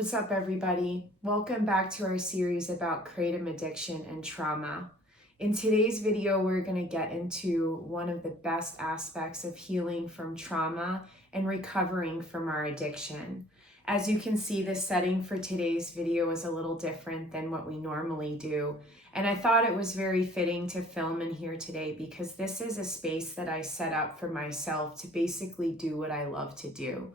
What's up, everybody? Welcome back to our series about kratom addiction and trauma. In today's video, we're going to get into one of the best aspects of healing from trauma and recovering from our addiction. As you can see, the setting for today's video is a little different than what we normally do, and I thought it was very fitting to film in here today because this is a space that I set up for myself to basically do what I love to do.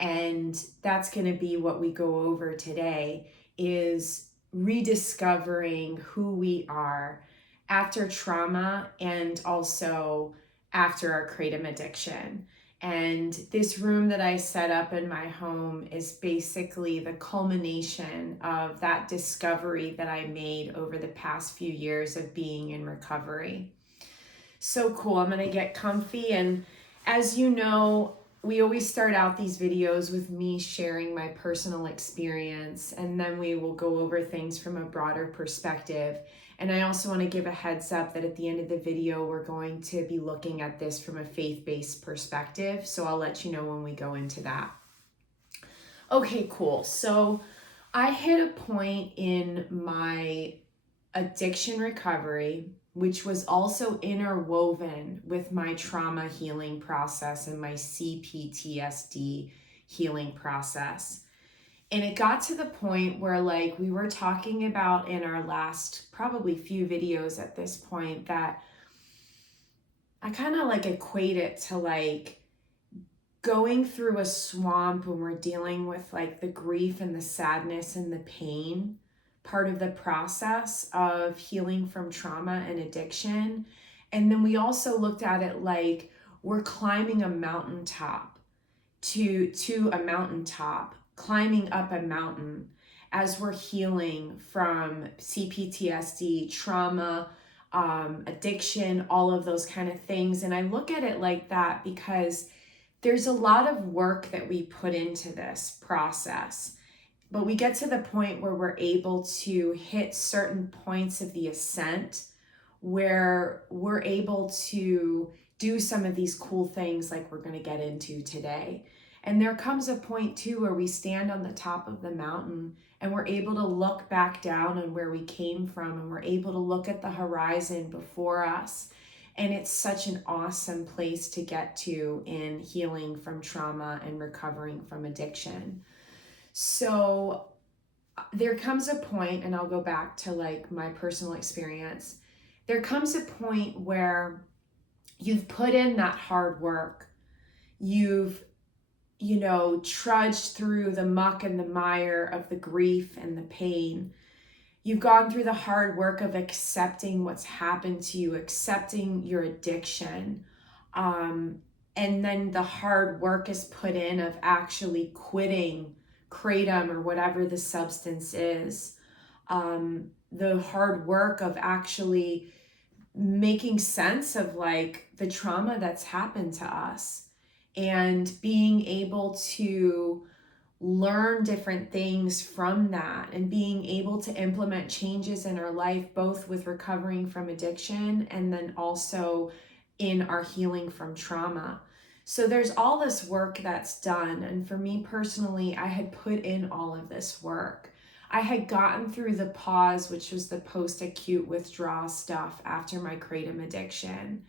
And that's going to be what we go over today, is rediscovering who we are after trauma and also after our kratom addiction. And this room that I set up in my home is basically the culmination of that discovery that I made over the past few years of being in recovery. So cool. I'm going to get comfy. And as you know, we always start out these videos with me sharing my personal experience, and then we will go over things from a broader perspective. And I also want to give a heads up that at the end of the video, we're going to be looking at this from a faith-based perspective. So I'll let you know when we go into that. Okay, cool. So I hit a point in my addiction recovery, which was also interwoven with my trauma healing process and my CPTSD healing process. And it got to the point where, like we were talking about in our last probably few videos at this point, that I kind of like equate it to like going through a swamp when we're dealing with like the grief and the sadness and the pain part of the process of healing from trauma and addiction. And then we also looked at it like we're climbing a mountaintop to a mountaintop, climbing up a mountain as we're healing from CPTSD, trauma, addiction, all of those kind of things. And I look at it like that because there's a lot of work that we put into this process. But we get to the point where we're able to hit certain points of the ascent where we're able to do some of these cool things like we're going to get into today. And there comes a point too where we stand on the top of the mountain and we're able to look back down on where we came from, and we're able to look at the horizon before us. And it's such an awesome place to get to in healing from trauma and recovering from addiction. So there comes a point, and I'll go back to like my personal experience. There comes a point where you've put in that hard work. You've, trudged through the muck and the mire of the grief and the pain. You've gone through the hard work of accepting what's happened to you, accepting your addiction. And then the hard work is put in of actually quitting kratom or whatever the substance is. The hard work of actually making sense of like the trauma that's happened to us and being able to learn different things from that and being able to implement changes in our life, both with recovering from addiction and then also in our healing from trauma. So there's all this work that's done. And for me personally, I had put in all of this work. I had gotten through the pause, which was the post-acute withdrawal stuff after my kratom addiction.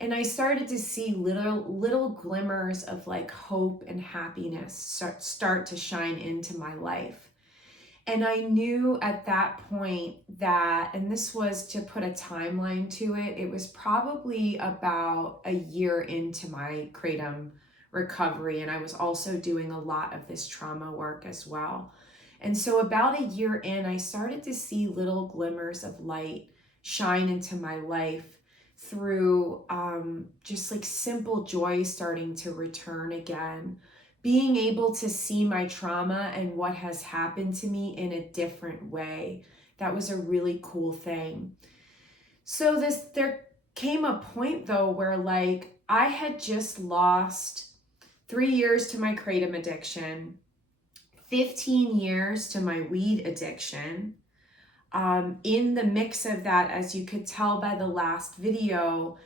And I started to see little glimmers of like hope and happiness start to shine into my life. And I knew at that point that, and this was to put a timeline to it, it was probably about a year into my kratom recovery. And I was also doing a lot of this trauma work as well. And so about a year in, I started to see little glimmers of light shine into my life through just like simple joy starting to return again. Being able to see my trauma and what has happened to me in a different way. That was a really cool thing. So there came a point though where like I had just lost 3 years to my kratom addiction, 15 years to my weed addiction. In the mix of that, as you could tell by the last video,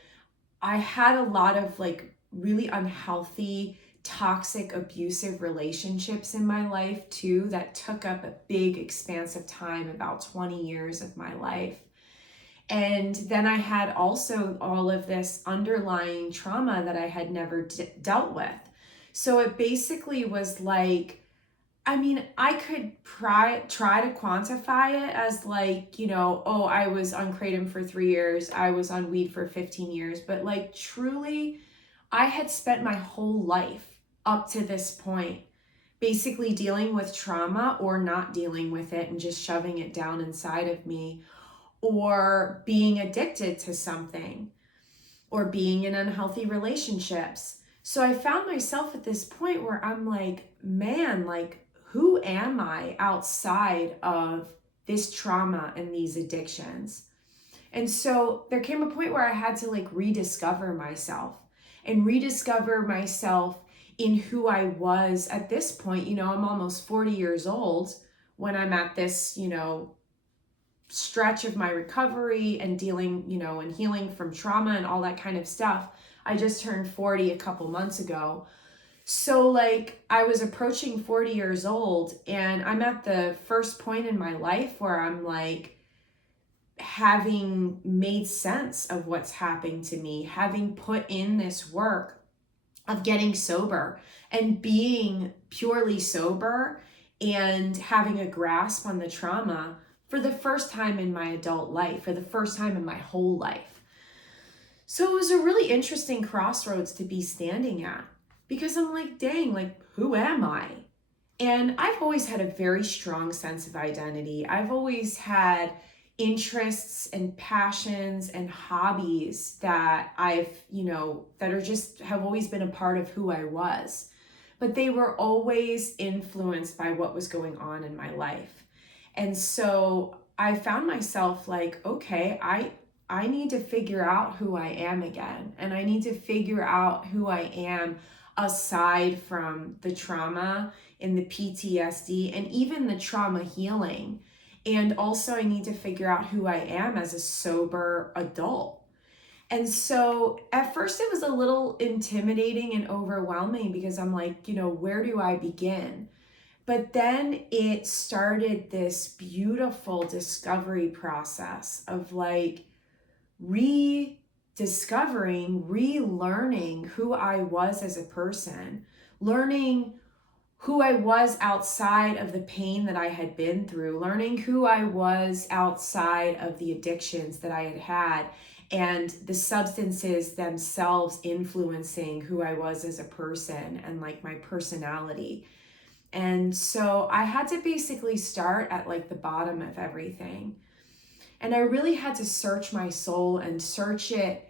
I had a lot of like really unhealthy toxic, abusive relationships in my life too that took up a big expanse of time, about 20 years of my life. And then I had also all of this underlying trauma that I had never dealt with. So it basically was like, I mean, I could try to quantify it as like, oh, I was on kratom for 3 years, I was on weed for 15 years, but like truly, I had spent my whole life up to this point basically dealing with trauma or not dealing with it and just shoving it down inside of me, or being addicted to something, or being in unhealthy relationships. So I found myself at this point where I'm like, man, like, who am I outside of this trauma and these addictions? And so there came a point where I had to like rediscover myself in who I was at this point. I'm almost 40 years old when I'm at this, stretch of my recovery and dealing, and healing from trauma and all that kind of stuff. I just turned 40 a couple months ago. So like I was approaching 40 years old, and I'm at the first point in my life where I'm like having made sense of what's happening to me, having put in this work of getting sober and being purely sober and having a grasp on the trauma for the first time in my adult life, for the first time in my whole life. So it was a really interesting crossroads to be standing at, because I'm like, dang, like, who am I? And I've always had a very strong sense of identity. I've always had interests and passions and hobbies that that are just have always been a part of who I was. But they were always influenced by what was going on in my life. And so I found myself like, okay, I need to figure out who I am again. And I need to figure out who I am aside from the trauma and the PTSD and even the trauma healing. And also I need to figure out who I am as a sober adult. And so at first it was a little intimidating and overwhelming, because I'm like, where do I begin? But then it started this beautiful discovery process of like rediscovering, relearning who I was as a person, learning who I was outside of the pain that I had been through, learning who I was outside of the addictions that I had had, and the substances themselves influencing who I was as a person and like my personality. And so I had to basically start at like the bottom of everything. And I really had to search my soul and search it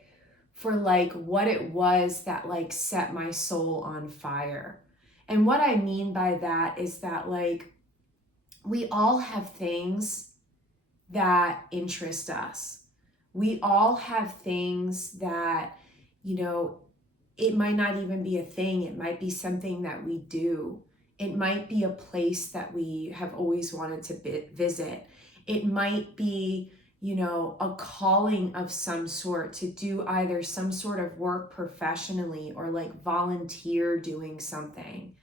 for like what it was that like set my soul on fire. And what I mean by that is that like we all have things that interest us. We all have things that, it might not even be a thing. It might be something that we do. It might be a place that we have always wanted to visit. It might be, a calling of some sort to do either some sort of work professionally or like volunteer doing something.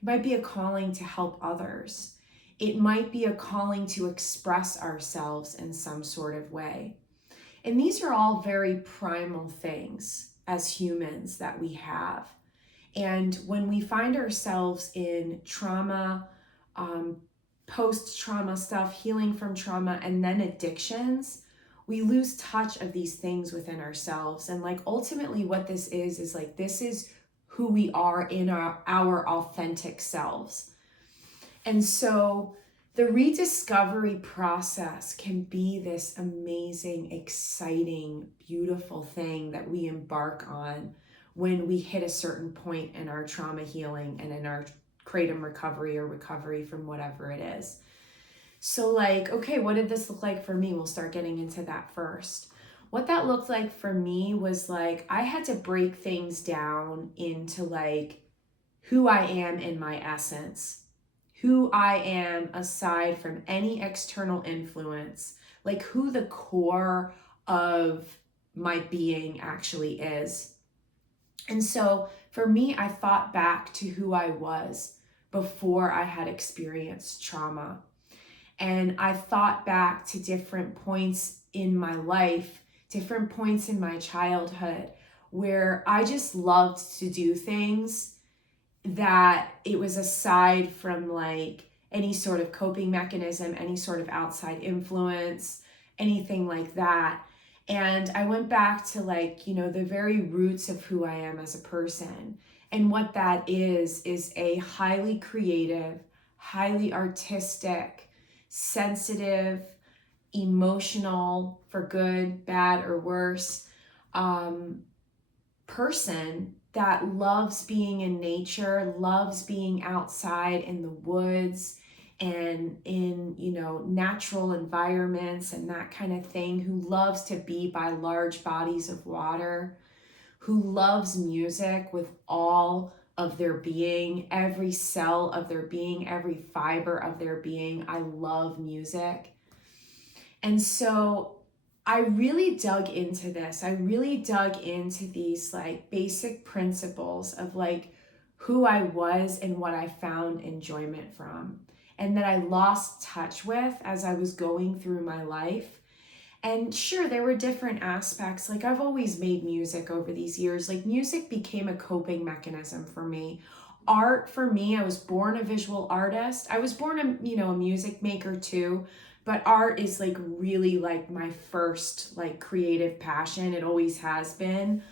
It might be a calling to help others. It might be a calling to express ourselves in some sort of way. And these are all very primal things as humans that we have. And when we find ourselves in trauma, post-trauma stuff, healing from trauma, and then addictions, we lose touch of these things within ourselves. And like ultimately what this is like, this is who we are in our authentic selves. And so the rediscovery process can be this amazing, exciting, beautiful thing that we embark on when we hit a certain point in our trauma healing and in our kratom recovery or recovery from whatever it is. So like, okay, what did this look like for me? We'll start getting into that first. What that looked like for me was like, I had to break things down into like who I am in my essence, who I am aside from any external influence, like who the core of my being actually is. And so for me, I thought back to who I was before I had experienced trauma. And I thought back to different points in my life, different points in my childhood where I just loved to do things that it was aside from like any sort of coping mechanism, any sort of outside influence, anything like that. And I went back to like, the very roots of who I am as a person. And what that is a highly creative, highly artistic, sensitive, emotional, for good, bad, or worse, person that loves being in nature, loves being outside in the woods and in, natural environments and that kind of thing, who loves to be by large bodies of water, who loves music with all of their being, every cell of their being, every fiber of their being. I love music. And so I really dug into this. I really dug into these like basic principles of like who I was and what I found enjoyment from, and that I lost touch with as I was going through my life. And sure, there were different aspects. Like I've always made music over these years. Like music became a coping mechanism for me. Art for me, I was born a visual artist. I was born a music maker too. But art is like really like my first like creative passion. It always has been.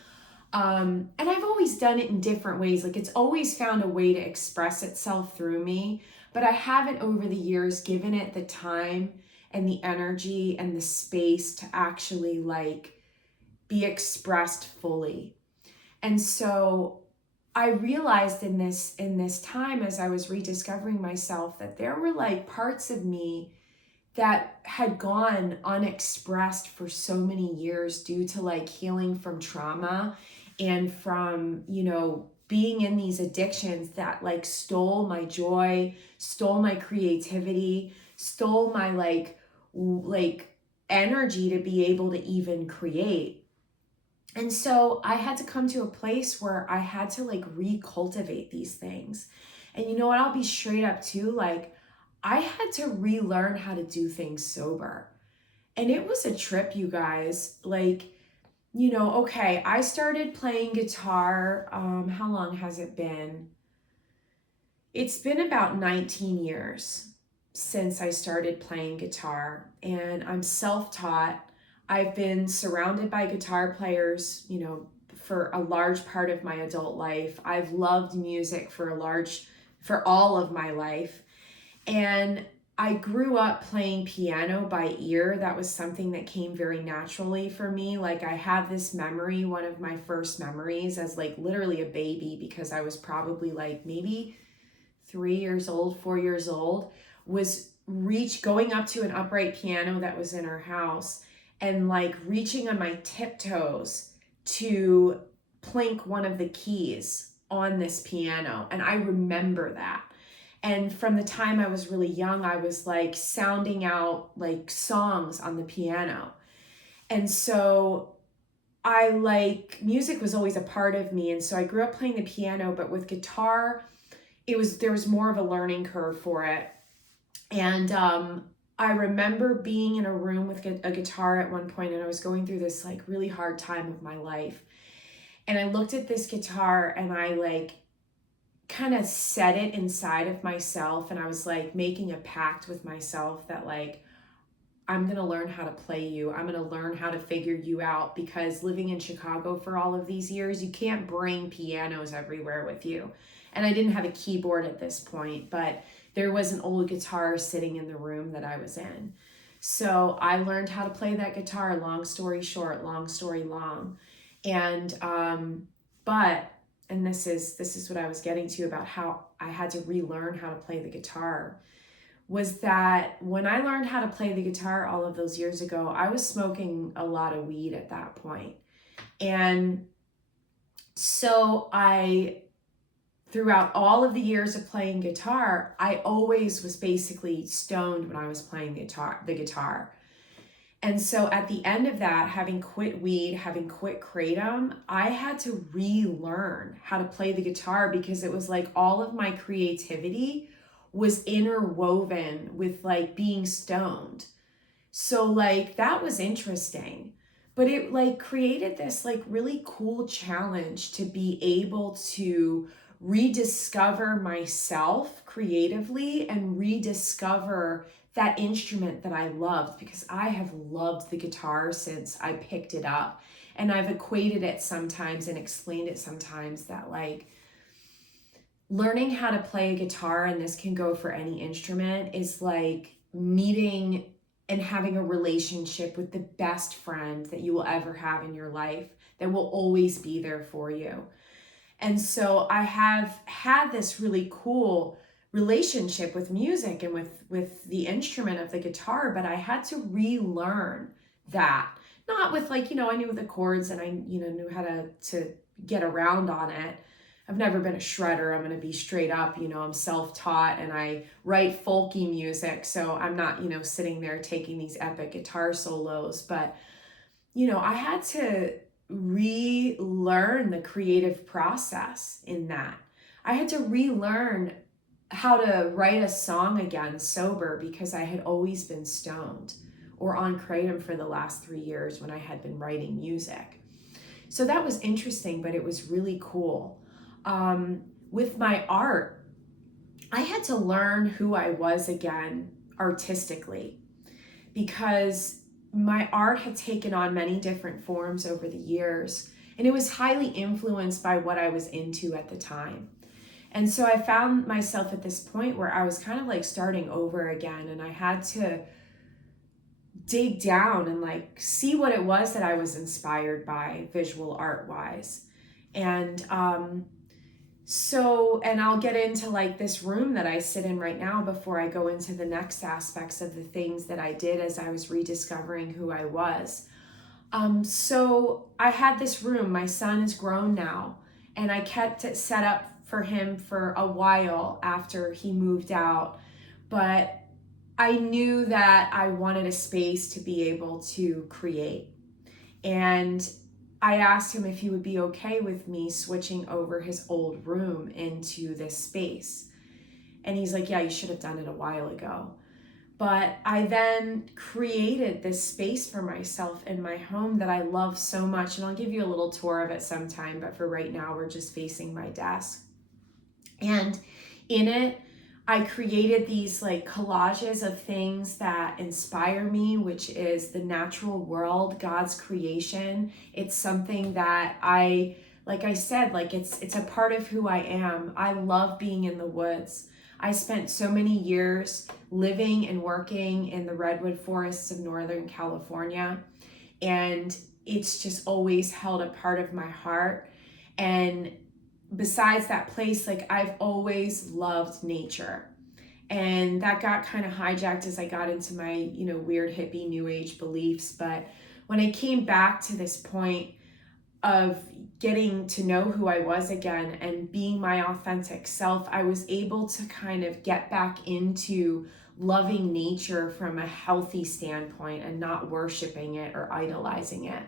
And I've always done it in different ways. Like it's always found a way to express itself through me, but I haven't over the years given it the time and the energy and the space to actually like be expressed fully. And so I realized in this time as I was rediscovering myself that there were like parts of me that had gone unexpressed for so many years due to like healing from trauma and from, being in these addictions that like stole my joy, stole my creativity, stole my like energy to be able to even create. And so I had to come to a place where I had to like recultivate these things. And you know what? I'll be straight up too. Like I had to relearn how to do things sober. And it was a trip, you guys. Like, okay, I started playing guitar. How long has it been? It's been about 19 years since I started playing guitar, and I'm self-taught. I've been surrounded by guitar players, for a large part of my adult life. I've loved music for all of my life. And I grew up playing piano by ear. That was something that came very naturally for me. Like I have this memory, one of my first memories as like literally a baby, because I was probably like maybe 3 years old, 4 years old, was going up to an upright piano that was in our house and like reaching on my tiptoes to plink one of the keys on this piano. And I remember that. And from the time I was really young, I was like sounding out like songs on the piano. And so music was always a part of me. And so I grew up playing the piano, but with guitar, there was more of a learning curve for it. And I remember being in a room with a guitar at one point, and I was going through this like really hard time of my life. And I looked at this guitar and I like kind of set it inside of myself, and I was like making a pact with myself that like I'm going to learn how to play you. I'm going to learn how to figure you out, because living in Chicago for all of these years, you can't bring pianos everywhere with you. And I didn't have a keyboard at this point, but there was an old guitar sitting in the room that I was in. So I learned how to play that guitar, long story short, long story long. And and this is what I was getting to about how I had to relearn how to play the guitar, was that when I learned how to play the guitar all of those years ago, I was smoking a lot of weed at that point. And so throughout all of the years of playing guitar, I always was basically stoned when I was playing the guitar. And so at the end of that, having quit weed, having quit kratom, I had to relearn how to play the guitar, because it was like all of my creativity was interwoven with like being stoned. So like that was interesting. But it like created this like really cool challenge to be able to rediscover myself creatively and rediscover that instrument that I loved, because I have loved the guitar since I picked it up. And I've equated it sometimes and explained it sometimes that like learning how to play a guitar, and this can go for any instrument, is like meeting and having a relationship with the best friend that you will ever have in your life, that will always be there for you. And so I have had this really cool relationship with music and with the instrument of the guitar, but I had to relearn that. Not with like, I knew the chords and I, knew how to get around on it. I've never been a shredder. I'm going to be straight up, I'm self-taught and I write folky music. So I'm not, sitting there taking these epic guitar solos, but, I had to relearn the creative process in that. I had to relearn how to write a song again sober, because I had always been stoned or on kratom for the last 3 years when I had been writing music. So that was interesting, but it was really cool. With my art, I had to learn who I was again artistically, because my art had taken on many different forms over the years, and it was highly influenced by what I was into at the time. And so I found myself at this point where I was kind of like starting over again, and I had to dig down and like see what it was that I was inspired by visual art wise. And and I'll get into like this room that I sit in right now before I go into the next aspects of the things that I did as I was rediscovering who I was. So I had this room. My son is grown now, and I kept it set up for him for a while after he moved out. But I knew that I wanted a space to be able to create. And I asked him if he would be okay with me switching over his old room into this space. And he's like, yeah, you should have done it a while ago. But I then created this space for myself in my home that I love so much. And I'll give you a little tour of it sometime, but for right now, we're just facing my desk. And in it, I created these like collages of things that inspire me, which is the natural world, God's creation. It's something that like I said, like it's a part of who I am. I love being in the woods. I spent so many years living and working in the redwood forests of Northern California, and it's just always held a part of my heart. And besides that place, like I've always loved nature. And that got kind of hijacked as I got into my, weird hippie new age beliefs. But when I came back to this point of getting to know who I was again and being my authentic self, I was able to kind of get back into loving nature from a healthy standpoint and not worshiping it or idolizing it.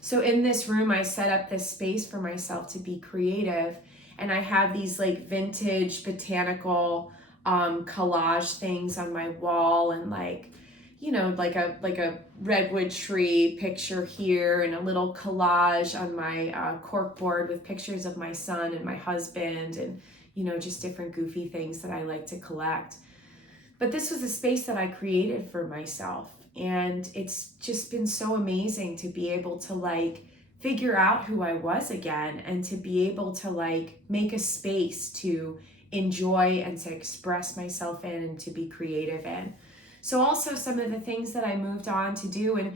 So in this room, I set up this space for myself to be creative. And I have these like vintage botanical collage things on my wall, and like a redwood tree picture here, and a little collage on my cork board with pictures of my son and my husband, and just different goofy things that I like to collect. But this was a space that I created for myself, and it's just been so amazing to be able to like figure out who I was again, and to be able to like make a space to enjoy and to express myself in and to be creative in. So also some of the things that I moved on to do, and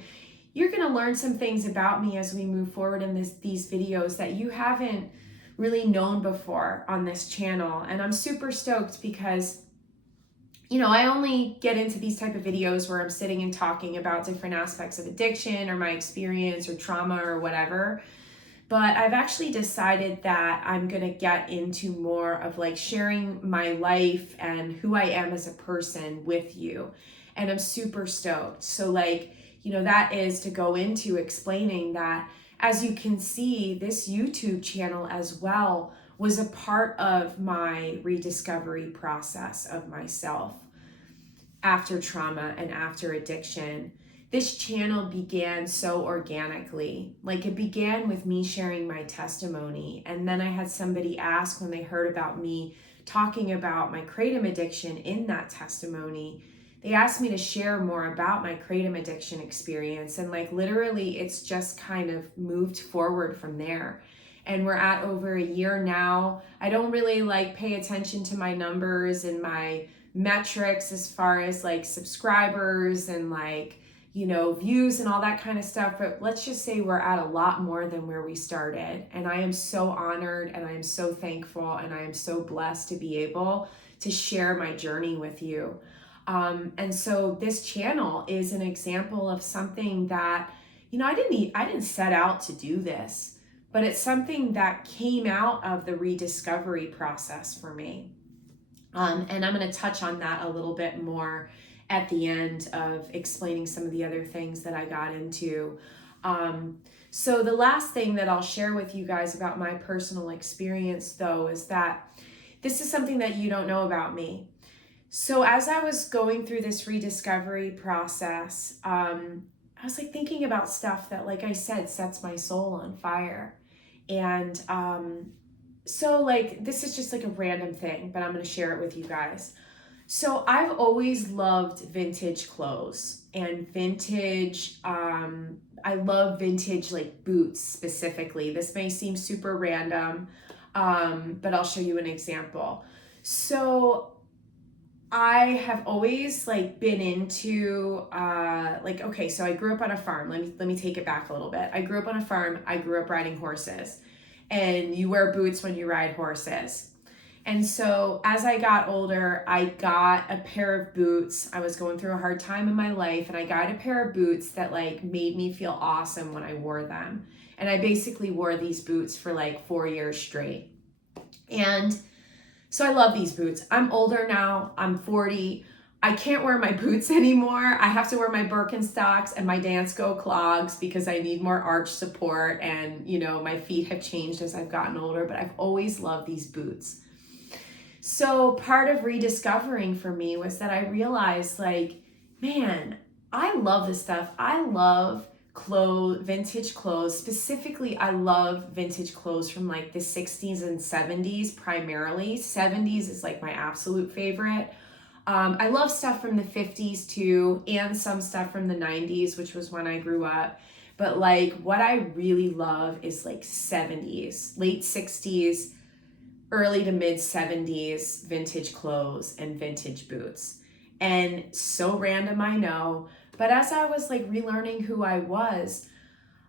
you're going to learn some things about me as we move forward in these videos that you haven't really known before on this channel. And I'm super stoked because I only get into these type of videos where I'm sitting and talking about different aspects of addiction or my experience or trauma or whatever. But I've actually decided that I'm going to get into more of like sharing my life and who I am as a person with you. And I'm super stoked. So like, that is to go into explaining that, as you can see, this YouTube channel as well was a part of my rediscovery process of myself after trauma and after addiction. This channel began so organically. Like, it began with me sharing my testimony. And then I had somebody ask, when they heard about me talking about my kratom addiction in that testimony, they asked me to share more about my kratom addiction experience. And like, literally, it's just kind of moved forward from there. And we're at over a year now. I don't really pay attention to my numbers and my metrics as far as subscribers and views and all that kind of stuff, but let's just say we're at a lot more than where we started. And I am so honored, and I am so thankful, and I am so blessed to be able to share my journey with you. And so this channel is an example of something that, I didn't set out to do this, but it's something that came out of the rediscovery process for me. And I'm going to touch on that a little bit more at the end of explaining some of the other things that I got into. So the last thing that I'll share with you guys about my personal experience, though, is that this is something that you don't know about me. So as I was going through this rediscovery process, I was thinking about stuff that, like I said, sets my soul on fire. And so this is just a random thing, but I'm going to share it with you guys. So I've always loved vintage clothes and vintage, I love vintage boots specifically. This may seem super random, but I'll show you an example. So I have always been into okay, so I grew up on a farm. Let me take it back a little bit. I grew up on a farm. I grew up riding horses, and you wear boots when you ride horses. And so as I got older, I got a pair of boots. I was going through a hard time in my life, and I got a pair of boots that made me feel awesome when I wore them. And I basically wore these boots for 4 years straight. And so I love these boots. I'm older now. I'm 40. I can't wear my boots anymore. I have to wear my Birkenstocks and my Dansko clogs because I need more arch support. And, my feet have changed as I've gotten older, but I've always loved these boots. So part of rediscovering for me was that I realized man, I love this stuff. I love vintage clothes. Specifically, I love vintage clothes from the 60s and 70s primarily. 70s is my absolute favorite. I love stuff from the 50s too, and some stuff from the 90s, which was when I grew up. But what I really love is 70s, late 60s, early to mid 70s vintage clothes and vintage boots. And so random, I know, but as I was relearning who I was,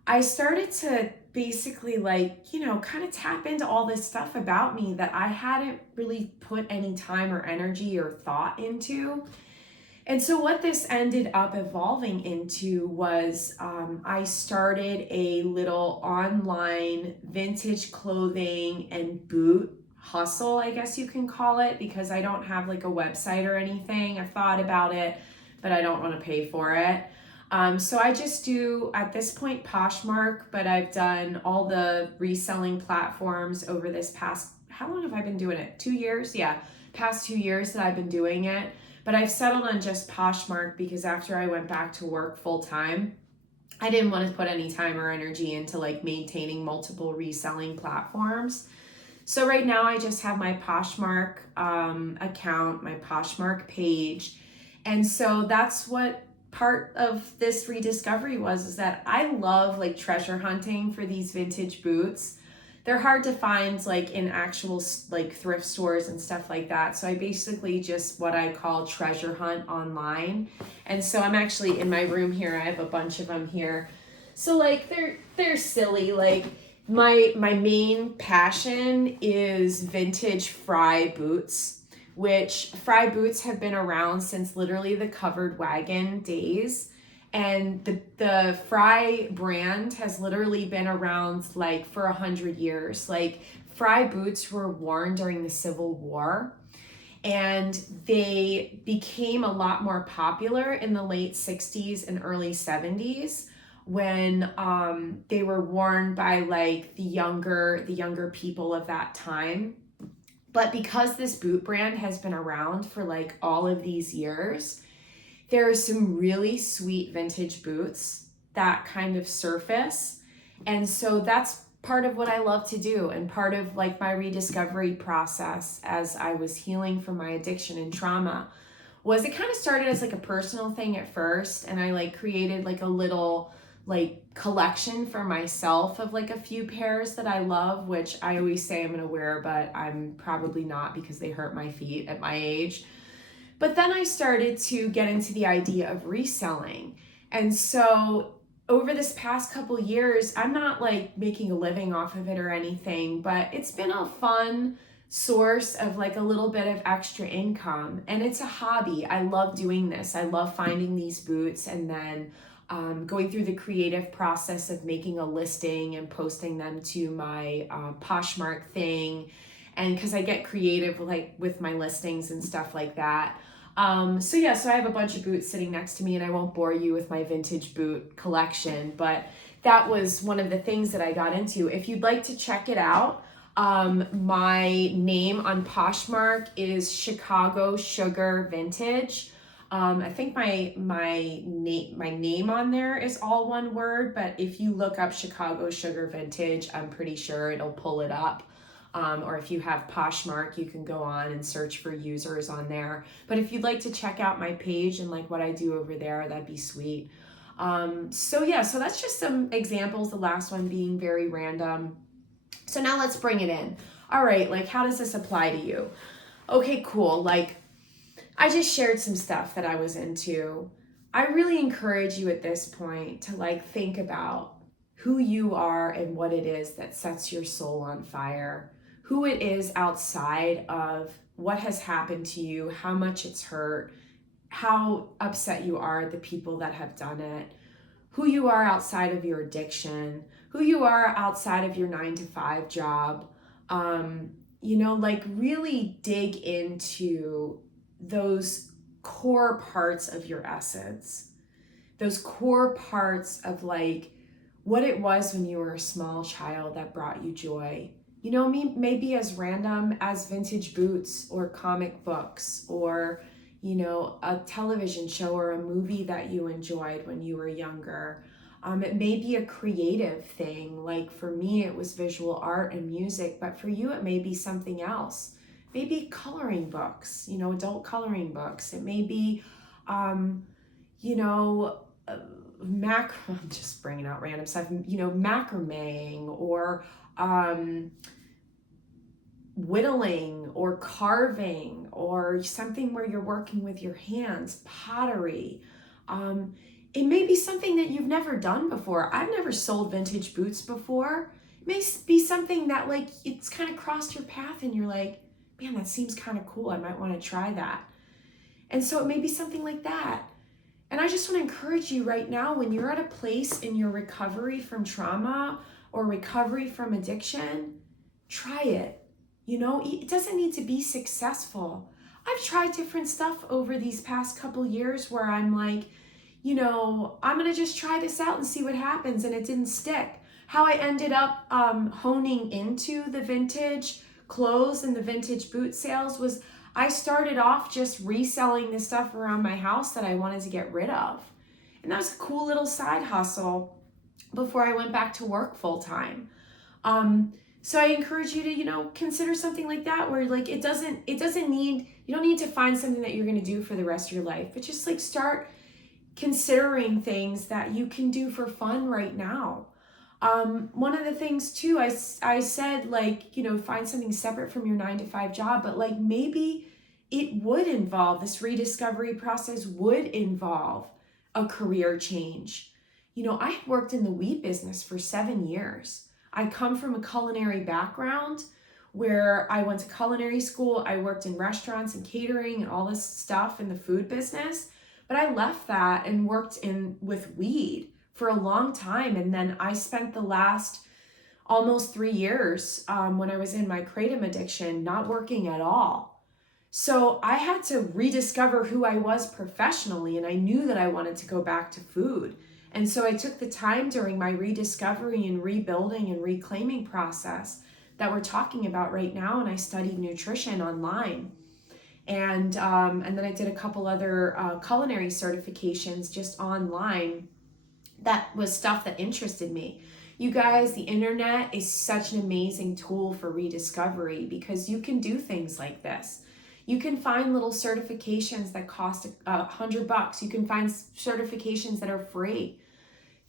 I started to basically kind of tap into all this stuff about me that I hadn't really put any time or energy or thought into. And so what this ended up evolving into was I started a little online vintage clothing and boot hustle, I guess you can call it, because I don't have a website or anything. I've thought about it, but I don't want to pay for it. So I just do, at this point, Poshmark, but I've done all the reselling platforms over this past, how long have I been doing it? 2 years? Yeah, past 2 years that I've been doing it. But I've settled on just Poshmark because after I went back to work full time, I didn't want to put any time or energy into maintaining multiple reselling platforms. So right now I just have my Poshmark account, my Poshmark page. And so that's what part of this rediscovery was, is that I love treasure hunting for these vintage boots. They're hard to find in actual thrift stores and stuff like that. So I basically just what I call treasure hunt online. And so I'm actually in my room here. I have a bunch of them here. So they're silly. My main passion is vintage Fry boots, which Fry boots have been around since literally the covered wagon days. And the Fry brand has literally been around for 100 years. Fry boots were worn during the Civil War. And they became a lot more popular in the late 60s and early 70s when they were worn by like the younger people of that time. But because this boot brand has been around for like all of these years, there are some really sweet vintage boots that kind of surface. And so that's part of what I love to do, and part of like my rediscovery process as I was healing from my addiction and trauma was it kind of started as like a personal thing at first, and I like created like a little like collection for myself of like a few pairs that I love, which I always say I'm gonna wear, but I'm probably not because they hurt my feet at my age. But then I started to get into the idea of reselling. And so over this past couple years, I'm not like making a living off of it or anything, but it's been a fun source of like a little bit of extra income. And it's a hobby. I love doing this. I love finding these boots and then going through the creative process of making a listing and posting them to my Poshmark thing. And because I get creative like with my listings and stuff like that. So I have a bunch of boots sitting next to me, and I won't bore you with my vintage boot collection, but that was one of the things that I got into. If you'd like to check it out, my name on Poshmark is Chicago Sugar Vintage. I think my name on there is all one word, but if you look up Chicago Sugar Vintage, I'm pretty sure it'll pull it up. Or if you have Poshmark, you can go on and search for users on there. But if you'd like to check out my page and like what I do over there, that'd be sweet. So that's just some examples, the last one being very random. So now let's bring it in. All right, like how does this apply to you? Okay, cool. Like I just shared some stuff that I was into. I really encourage you at this point to like think about who you are and what it is that sets your soul on fire. Who it is outside of what has happened to you, how much it's hurt, how upset you are at the people that have done it, who you are outside of your addiction, who you are outside of your 9-to-5 job. Like really dig into those core parts of your essence, those core parts of like what it was when you were a small child that brought you joy. Maybe as random as vintage boots or comic books or, a television show or a movie that you enjoyed when you were younger. It may be a creative thing. Like for me, it was visual art and music, but for you, it may be something else. Maybe coloring books, adult coloring books. It may be, I'm just bringing out random stuff, macrameing or whittling or carving or something where you're working with your hands, pottery. It may be something that you've never done before. I've never sold vintage boots before. It may be something that like it's kind of crossed your path and you're like, man, that seems kind of cool. I might want to try that. And so it may be something like that. And I just want to encourage you right now, when you're at a place in your recovery from trauma or recovery from addiction, try it. It doesn't need to be successful. I've tried different stuff over these past couple years where I'm like, I'm going to just try this out and see what happens. And it didn't stick. How I ended up honing into the vintage clothes and the vintage boot sales was I started off just reselling the stuff around my house that I wanted to get rid of. And that was a cool little side hustle before I went back to work full time. So I encourage you to, consider something like that where like you don't need to find something that you're going to do for the rest of your life, but just like start considering things that you can do for fun right now. One of the things too, I said like, find something separate from your 9-to-5 job, but like maybe it would involve, this rediscovery process would involve a career change. I had worked in the weed business for 7 years. I come from a culinary background where I went to culinary school. I worked in restaurants and catering and all this stuff in the food business, but I left that and worked with weed for a long time. And then I spent the last almost 3 years when I was in my kratom addiction, not working at all. So I had to rediscover who I was professionally, and I knew that I wanted to go back to food. And so I took the time during my rediscovery and rebuilding and reclaiming process that we're talking about right now, and I studied nutrition online. And then I did a couple other culinary certifications just online. That was stuff that interested me. You guys, the internet is such an amazing tool for rediscovery because you can do things like this. You can find little certifications that cost $100. You can find certifications that are free,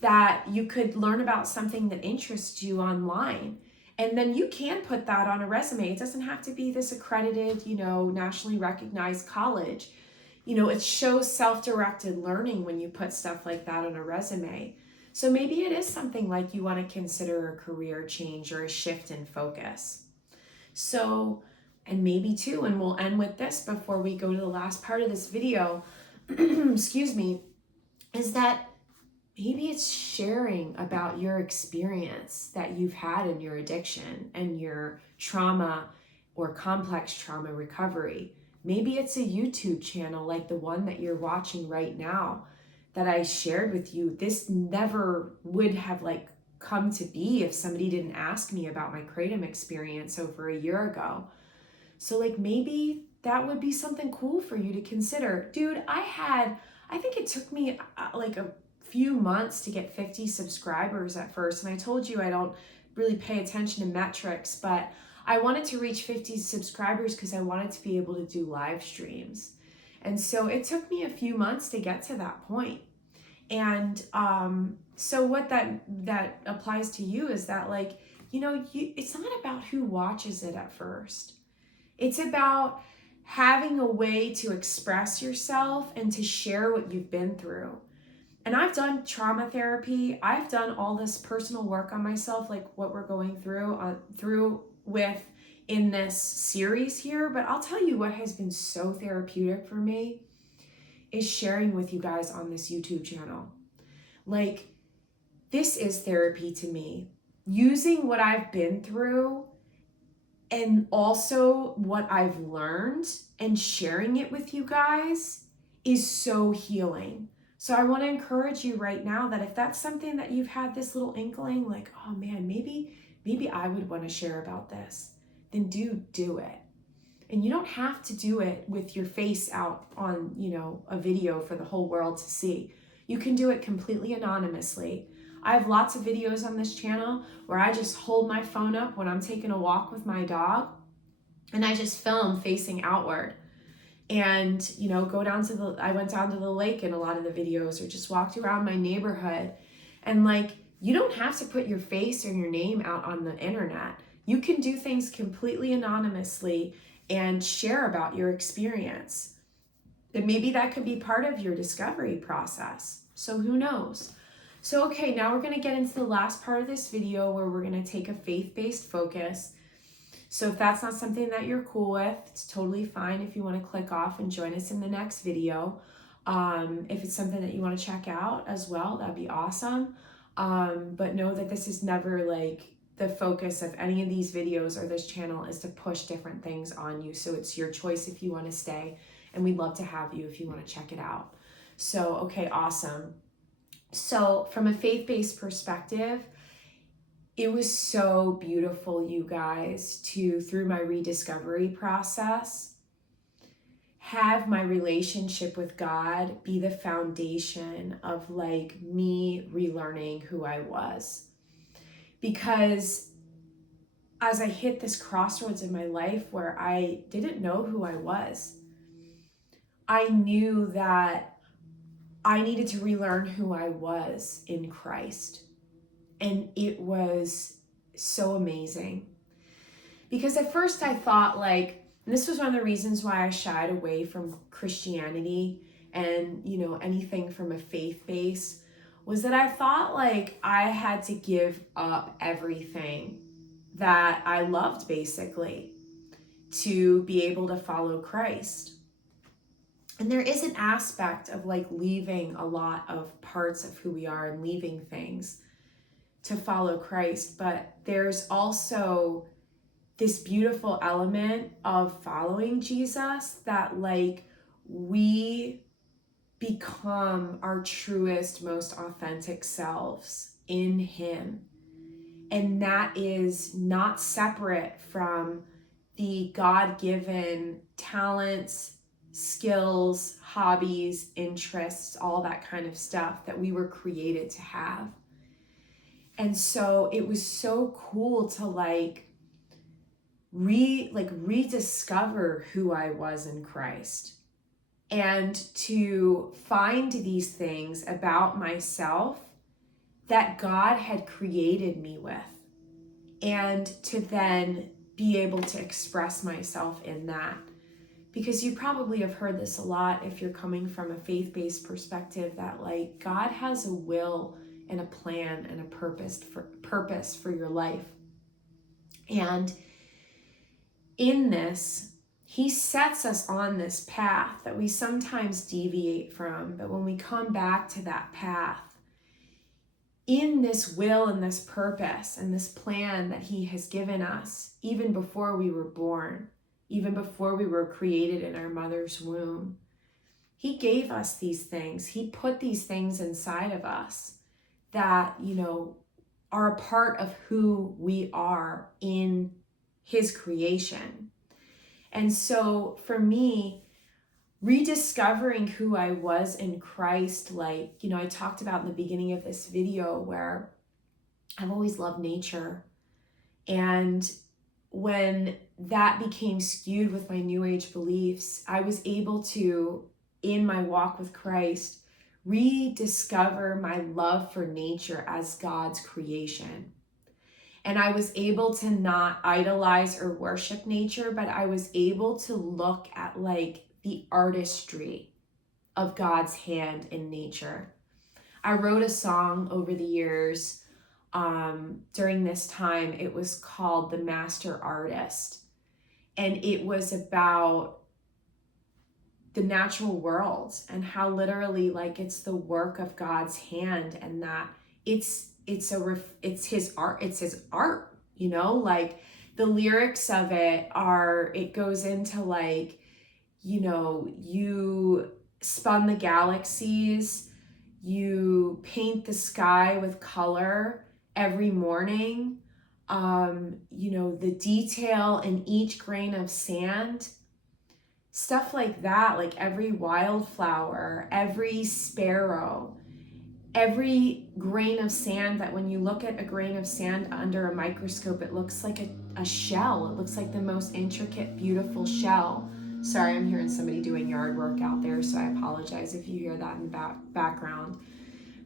that you could learn about something that interests you online. And then you can put that on a resume. It doesn't have to be this accredited, nationally recognized college. It shows self-directed learning when you put stuff like that on a resume. So maybe it is something like you want to consider a career change or a shift in focus. So, and maybe too, and we'll end with this before we go to the last part of this video, excuse me, is that maybe it's sharing about your experience that you've had in your addiction and your trauma or complex trauma recovery. Maybe it's a YouTube channel like the one that you're watching right now that I shared with you. This never would have come to be if somebody didn't ask me about my kratom experience over a year ago. So maybe that would be something cool for you to consider. Dude, I think it took me a few months to get 50 subscribers at first. And I told you I don't really pay attention to metrics, but I wanted to reach 50 subscribers because I wanted to be able to do live streams. And so it took me a few months to get to that point. And so what that applies to you is that it's not about who watches it at first. It's about having a way to express yourself and to share what you've been through. And I've done trauma therapy. I've done all this personal work on myself, like what we're going through with in this series here. But I'll tell you what has been so therapeutic for me is sharing with you guys on this YouTube channel. This is therapy to me. Using what I've been through and also what I've learned and sharing it with you guys is so healing. So I want to encourage you right now that if that's something that you've had this little inkling, oh man, maybe I would want to share about this, then do it. And you don't have to do it with your face out on, a video for the whole world to see. You can do it completely anonymously. I have lots of videos on this channel where I just hold my phone up when I'm taking a walk with my dog and I just film facing outward. And, I went down to the lake in a lot of the videos or just walked around my neighborhood. And you don't have to put your face or your name out on the internet. You can do things completely anonymously and share about your experience. And maybe that could be part of your discovery process. So who knows? So, okay, now we're going to get into the last part of this video where we're going to take a faith-based focus. So if that's not something that you're cool with, it's totally fine if you want to click off and join us in the next video. If it's something that you want to check out as well, that'd be awesome. But know that this is never the focus of any of these videos or this channel is to push different things on you. So it's your choice if you want to stay, and we'd love to have you if you want to check it out. So, okay, awesome. So from a faith-based perspective, it was so beautiful, you guys, through my rediscovery process, have my relationship with God be the foundation of me relearning who I was. Because as I hit this crossroads in my life where I didn't know who I was, I knew that I needed to relearn who I was in Christ. And it was so amazing. Because at first I thought and this was one of the reasons why I shied away from Christianity and, anything from a faith base, was that I thought I had to give up everything that I loved basically to be able to follow Christ. And there is an aspect of leaving a lot of parts of who we are and leaving things to follow Christ, but there's also this beautiful element of following Jesus, that like we become our truest, most authentic selves in Him. And that is not separate from the God-given talents, skills, hobbies, interests, all that kind of stuff that we were created to have. And so it was so cool to rediscover who I was in Christ, and to find these things about myself that God had created me with, and to then be able to express myself in that. Because you probably have heard this a lot if you're coming from a faith-based perspective, that like God has a will and a plan and a purpose for your life. And in this, He sets us on this path that we sometimes deviate from, but when we come back to that path, in this will and this purpose and this plan that He has given us, even before we were born, even before we were created in our mother's womb, He gave us these things. He put these things inside of us that, are a part of who we are in His creation. And so for me, rediscovering who I was in Christ, I talked about in the beginning of this video, where I've always loved nature. And when that became skewed with my New Age beliefs, I was able to, in my walk with Christ, rediscover my love for nature as God's creation. And I was able to not idolize or worship nature, but I was able to look at the artistry of God's hand in nature. I wrote a song over the years during this time. It was called The Master Artist. And it was about the natural world and how literally it's the work of God's hand, and that it's His art. It's His art, the lyrics of it goes into you spun the galaxies, you paint the sky with color every morning, the detail in each grain of sand, stuff like that, every wildflower, every sparrow, every grain of sand, that when you look at a grain of sand under a microscope, it looks like a shell. It looks like the most intricate, beautiful shell. Sorry, I'm hearing somebody doing yard work out there, so I apologize if you hear that in the background.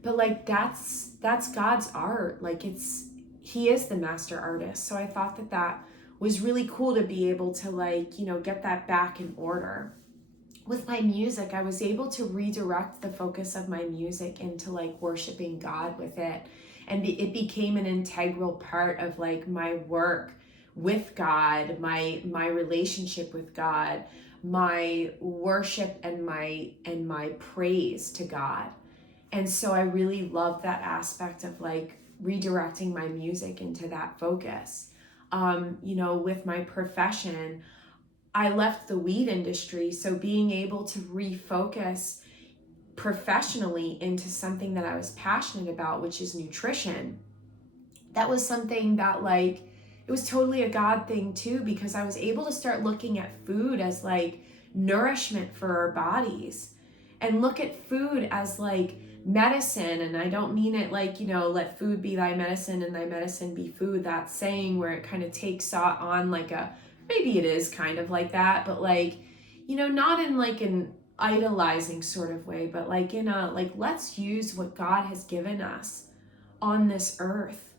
But that's God's art. He is the master artist. So I thought that was really cool to be able to get that back in order. With my music, I was able to redirect the focus of my music into worshiping God with it. And it became an integral part of my work with God, my relationship with God, my worship and my praise to God. And so I really love that aspect of redirecting my music into that focus. With my profession, I left the weed industry, so being able to refocus professionally into something that I was passionate about, which is nutrition, that was something that it was totally a God thing too, because I was able to start looking at food as nourishment for our bodies, and look at food as medicine. And I don't mean it let food be thy medicine and thy medicine be food, that saying where it kind of takes on maybe it is kind of like that, but not in an idolizing sort of way, but in a let's use what God has given us on this earth,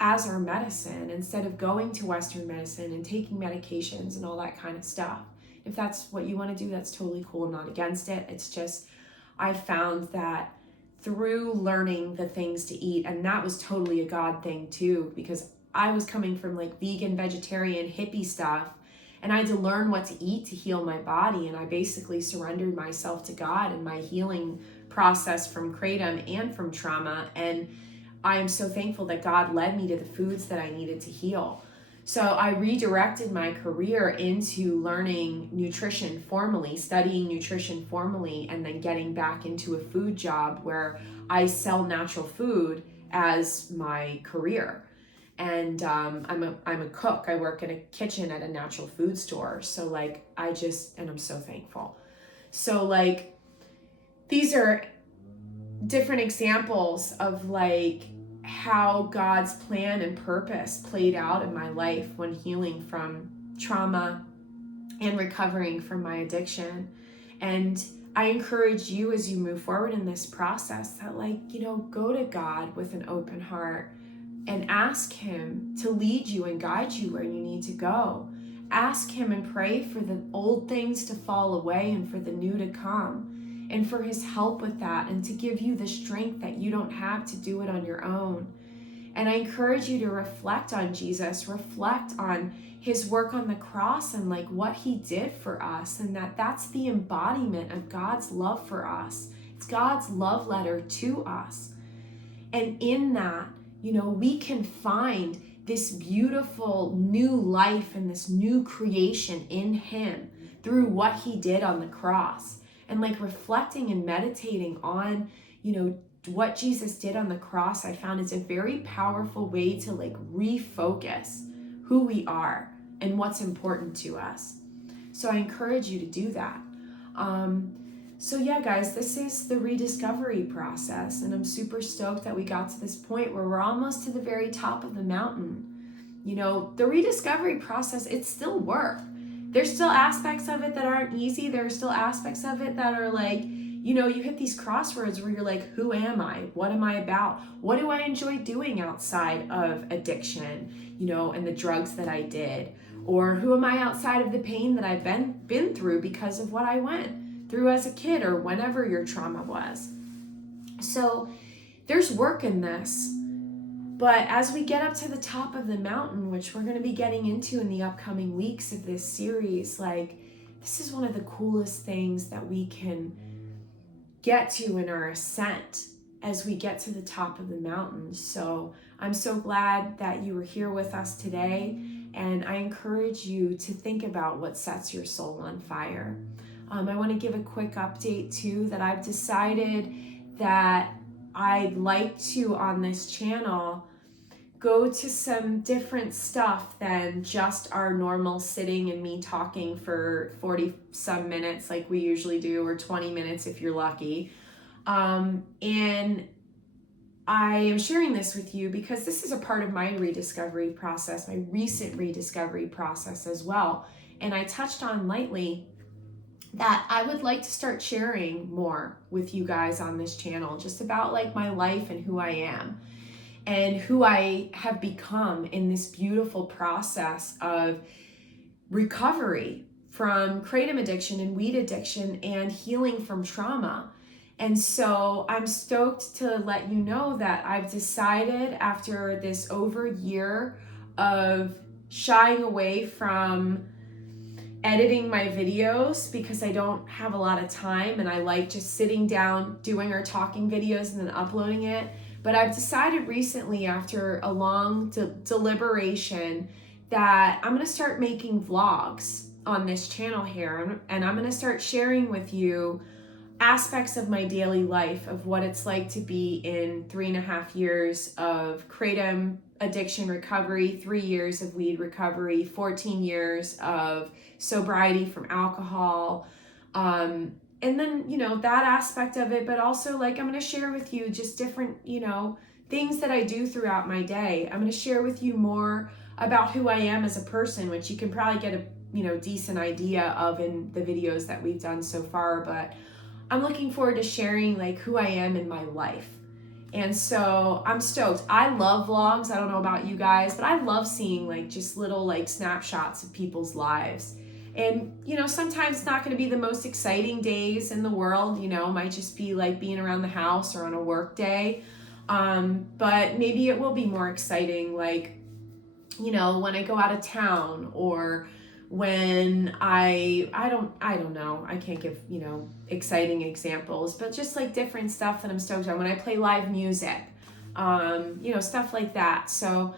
as our medicine, instead of going to Western medicine and taking medications and all that kind of stuff. If that's what you want to do, that's totally cool. I'm not against it. It's just, I found that through learning the things to eat, and that was totally a God thing too, because I was coming from vegan, vegetarian, hippie stuff, and I had to learn what to eat to heal my body. And I basically surrendered myself to God in my healing process from kratom and from trauma. And I am so thankful that God led me to the foods that I needed to heal. So I redirected my career into learning nutrition formally, studying nutrition formally, and then getting back into a food job where I sell natural food as my career. And I'm a cook. I work in a kitchen at a natural food store. So like and I'm so thankful. So like these are different examples of like how God's plan and purpose played out in my life when healing from trauma and recovering from my addiction. And I encourage you as you move forward in this process that go to God with an open heart and ask him to lead you and guide you where you need to go. Ask him and pray for the old things to fall away and for the new to come, and for his help with that, and to give you the strength that you don't have to do it on your own. And I encourage you to reflect on Jesus, reflect on his work on the cross and like what he did for us, and that's the embodiment of God's love for us. It's God's love letter to us. And in that, we can find this beautiful new life and this new creation in him through what he did on the cross. And like reflecting and meditating on, what Jesus did on the cross, I found is a very powerful way to like refocus who we are and what's important to us. So I encourage you to do that. So yeah, guys, this is the rediscovery process, and I'm super stoked that we got to this point where we're almost to the very top of the mountain. The rediscovery process, it's still work. There's still aspects of it that aren't easy. There are still aspects of it that are like, you hit these crossroads where you're like, who am I? What am I about? What do I enjoy doing outside of addiction, and the drugs that I did? Or who am I outside of the pain that I've been through because of what I went through as a kid or whenever your trauma was? So there's work in this. But as we get up to the top of the mountain, which we're going to be getting into in the upcoming weeks of this series, this is one of the coolest things that we can get to in our ascent as we get to the top of the mountain. So I'm so glad that you were here with us today, and I encourage you to think about what sets your soul on fire. I want to give a quick update too, that I've decided that I'd like to, on this channel, go to some different stuff than just our normal sitting and me talking for 40 some minutes like we usually do, or 20 minutes if you're lucky. And I am sharing this with you because this is a part of my rediscovery process, my recent rediscovery process as well. And I touched on lightly that I would like to start sharing more with you guys on this channel, just about like my life and who I am and who I have become in this beautiful process of recovery from kratom addiction and weed addiction and healing from trauma. And so I'm stoked to let you know that I've decided, after this over year of shying away from editing my videos because I don't have a lot of time and I like just sitting down doing our talking videos and then uploading it. But I've decided recently, after a long deliberation, that I'm going to start making vlogs on this channel here, and I'm going to start sharing with you aspects of my daily life, of what it's like to be in 3.5 years of kratom addiction recovery, 3 years of weed recovery, 14 years of sobriety from alcohol, and then, that aspect of it, but also I'm going to share with you just different, things that I do throughout my day. I'm going to share with you more about who I am as a person, which you can probably get a, decent idea of in the videos that we've done so far, but I'm looking forward to sharing who I am in my life. And so I'm stoked. I love vlogs. I don't know about you guys, but I love seeing just little snapshots of people's lives. And, sometimes it's not going to be the most exciting days in the world, might just be being around the house or on a work day. But maybe it will be more exciting, when I go out of town, or when I don't know, I can't give, exciting examples, but just different stuff that I'm stoked on, when I play live music, stuff like that. So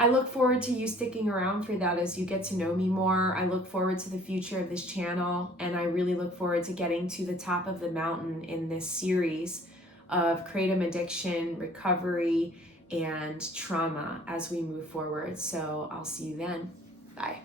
I look forward to you sticking around for that as you get to know me more. I look forward to the future of this channel, and I really look forward to getting to the top of the mountain in this series of kratom addiction, recovery, and trauma as we move forward. So I'll see you then. Bye.